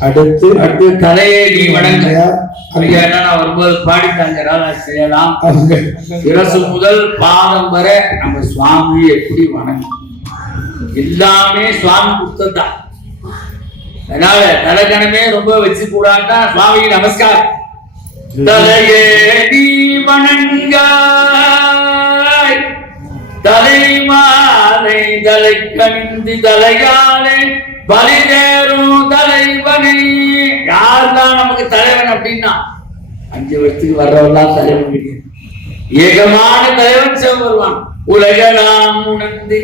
அடுத்து அடுத்து தலையை நீ வணங்க. ஐயா. நான் வரும்போது பாடித்தாங்க செய்யலாம் சிரசு முதல் பாதம் வரை நம்ம சுவாமி எப்படி வணங்கும் எல்லாமே சுவாமி கொடுத்ததுதான் அதனால தலைக்கணமே ரொம்ப வச்சு கூடாதுன்னா சுவாமி நமஸ்காரம். தலையே நீ வணங்காய். தலை மாலை தலை கணிந்து தலையாலே பலி தேரும் தலைவனை யார் தான் நமக்கு தலைவன் அப்படின்னா அஞ்சு வருஷத்துக்கு வர்றவெல்லாம் தலைவன் கிடையாது ஏகமான தலைவன் சிவபெருமான். உலகெல்லாம் உணர்ந்து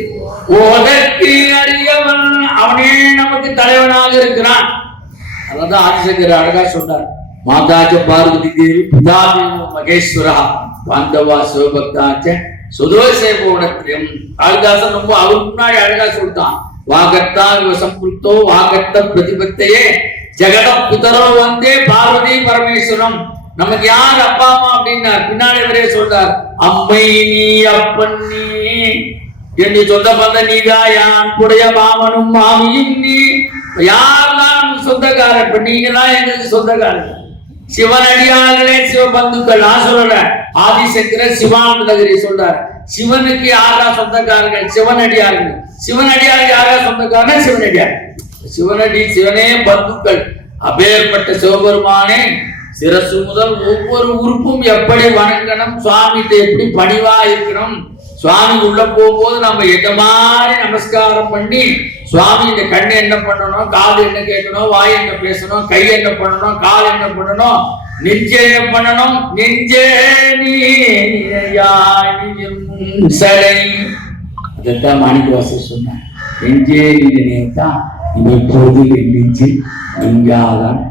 ஓதற்கு அறியவன். அவனே நமக்கு தலைவனாக இருக்கிறான். அதான் ஆதிசங்கர் அழகா சொன்னார் மாதாஜ பார்வதி தேவி பிதாமேவ மகேஸ்வரா. பாந்தவா சிவபக்தாச்ச சுதோசே போனத்தியம் காளிதாசன் ரொம்ப அவருக்கு முன்னாடி அழகா சொல்லிட்டான். வாகத்தா இவ சம்புத்தோ வாகத்த பிரதிபத்தையே. ஜெகத புதரோ வந்தே பார்வதி பரமேஸ்வரம். நமக்கு யார் அப்பா அம்மா அப்படின்னார். பின்னாடி இவரே சொல்றார் அம்மை நீ அப்பன் நீ. என்று சொந்த பந்த நீதா யான் புடைய மாமனும் மாமியும் நீ. யாரெல்லாம் சொந்தக்காரர்? இப்ப நீங்க தான் எங்களுக்கு சொந்தக்காரர். சிவனடியார்களே சிவபந்துக்கள். நான் சொல்லல. ஆதிசங்கர சிவானந்தகிரி சொல்றார். சிவனுக்கு யாரா சொந்தக்காரர்கள்? சிவனடியார்கள் சிவனடியார் யாரா சொந்தக்காரர்கள் சிவனடியார் சிவனடி சிவனே பந்துக்கள். அப்பேற்பட்ட சிவபெருமானே சிரசு முதல் ஒவ்வொரு உறுப்பும் எப்படி வணங்கணும்? சுவாமிகிட்ட எப்படி பணிவா இருக்கணும்? சுவாமி உள்ள போகும்போது நம்ம எந்த மாதிரி நமஸ்காரம் பண்ணி சுவாமி இந்த கண்ணு என்ன பண்ணணும்? காது என்ன கேட்கணும்? வாய் என்ன பேசணும்? கை என்ன பண்ணணும்? கால் என்ன பண்ணணும்? நெஞ்சே என்ன பண்ணணும்? நெஞ்சே நீ நினையாய் சடை. அதைத்தான் மாணிக்கவாசர் சொன்னார். நெஞ்சே நீ நினைத்தான் இப்போது நெஞ்சு நீங்காதான்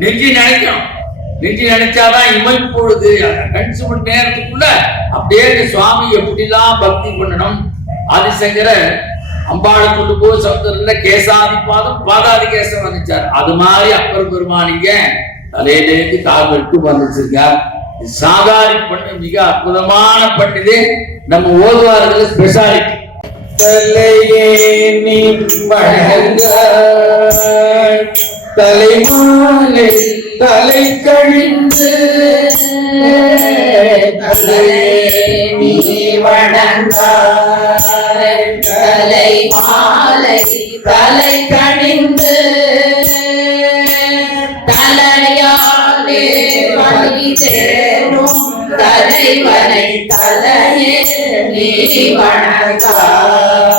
நெஞ்சு நினைக்கணும் நெஞ்சு நினைச்சாதான் இமை பொழுது. கண் சுமண் நேரத்துக்குள்ள அப்படியே இந்த சுவாமி எப்படிலாம் பக்தி பண்ணணும்? ஆதிசங்கர அம்பாளை கொண்டு போய் சமுத்திரத்துல கேசாதி பாதம் பாதாதி கேசம் வந்துச்சார் அது மாதிரி அப்பர் பெருமானிங்க தலையிலேருந்து கால் வரைக்கும் வந்துச்சிருக்கார் சாதாரி பண்ணு மிக அற்புதமான பண்ணிது நம்ம ஓதுவார்கள் ஸ்பெஷாலிட்டி தலையே நீ வழங்க தலைமாலை தலை கழிந்து தலையே நீ வணங்க தலை மாலை தலை கழிந்து தலையாலே வழி சேரும் தலைவனை தலையே நீ வணங்காய்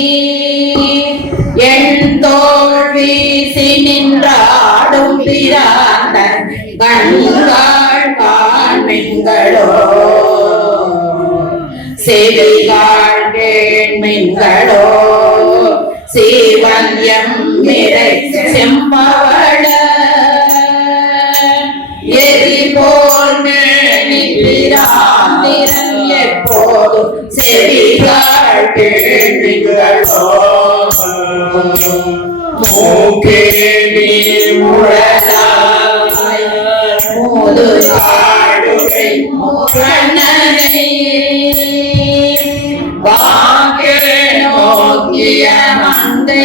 செவிகாள் கேண்மைகளோ சீவன்யம் நிறை செம்பவள எரி போல் மேனி எப்போதும் செவிகாள் கேள்விகளோ மூக்கே நீ முழலாய்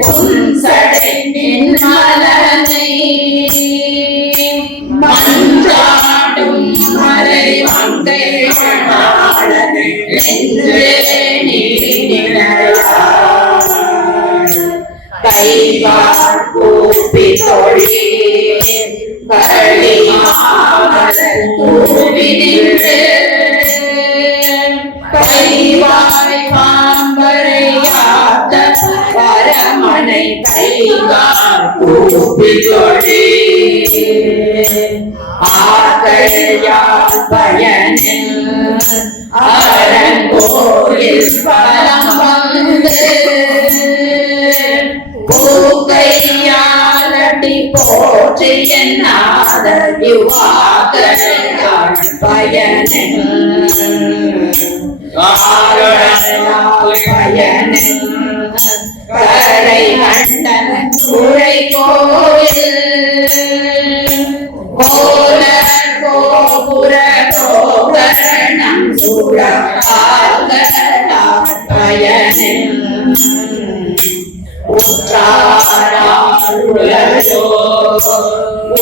புன்சடை நின் மலனை மன்றாடும் மலை மங்கை மணாளனை நெஞ்சே களி தூவி நின்று கைவாய் பாம்பரை பாம்பரையாத்த பரமனை கைகால் கூப்பி தொழி பயனில் அரங்கோயில் பலம் வந்து பூக்கையாலடி போற்றி என்னாத யுவாக்கையால் பயனில் கரை கண்டன் உரை கோயில் கோல கோபுர கோகரணம் சூழகால் பயனில்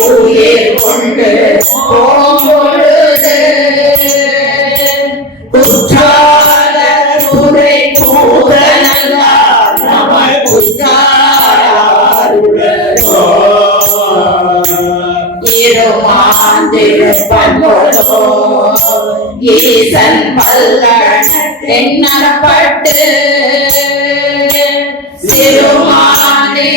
உயிர் கொண்டு போம்பொழுது இருமாந்திருப்பதோ ஈசன் பல்லண எண்ணப்பட்டு சிறுமானே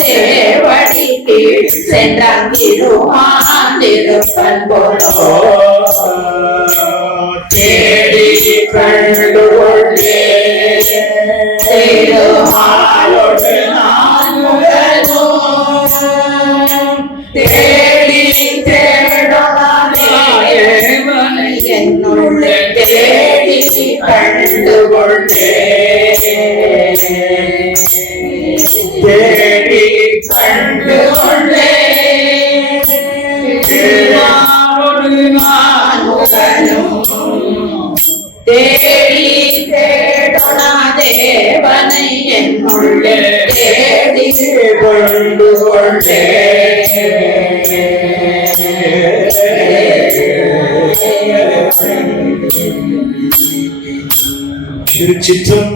சேவடி கீழ் சென்றங்கிருமாந்திருப்பன் போலோ தேடி கண்டுகொண்டே திருமாலோடு என்னுள்ளே தேடி கண்டு கொண்டே தேடி கண்டு கொண்டே நான் முகனும் தேடி தேவனை என்னுள்ளே. தேடி கொண்டு கொண்டே திருச்சிற்றம்